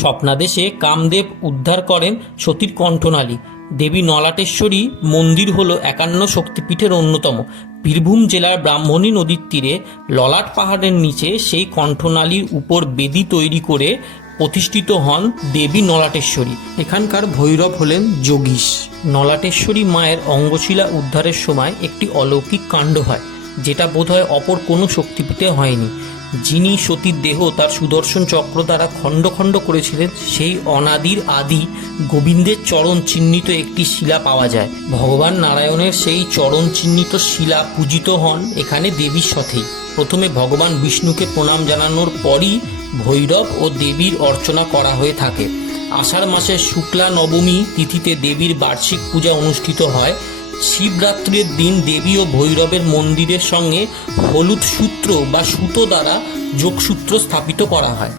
স্বপ্নাদেশে কামদেব উদ্ধার করেন সতীর কণ্ঠনালী। দেবী নলাটেশ্বরী মন্দির হল 51 শক্তিপীঠের অন্যতম। বীরভূম জেলার ব্রাহ্মণী নদীর তীরে ললাট পাহাড়ের নিচে সেই কণ্ঠনালীর উপর বেদি তৈরি করে প্রতিষ্ঠিত হন দেবী নলাটেশ্বরী। এখানকার ভৈরব হলেন যোগীশ। নলাটেশ্বরী মায়ের অঙ্গশিলা উদ্ধারের সময় একটি অলৌকিক কাণ্ড হয়, যেটা বোধহয় অপর কোনো শক্তিপীঠে হয়নি। যিনি সতীর দেহ তার সুদর্শন চক্র দ্বারা খণ্ড খণ্ড করেছিলেন, সেই অনাদির আদি গোবিন্দের চরণ চিহ্নিত একটি শিলা পাওয়া যায়। ভগবান নারায়ণের সেই চরণ চিহ্নিত শিলা পূজিত হন এখানে দেবীর সাথেই। প্রথমে ভগবান বিষ্ণুকে প্রণাম জানানোর পরই ভৈরব ও দেবীর অর্চনা করা হয়ে থাকে। আষাঢ় মাসের শুক্লা নবমী তিথিতে দেবীর বার্ষিক পূজা অনুষ্ঠিত হয়। শিবরাত্রির দিন দেবী ও ভৈরবের মন্দিরের সঙ্গে হলুদ সূত্র বা সুতো দ্বারা যোগসূত্র স্থাপিত করা হয়।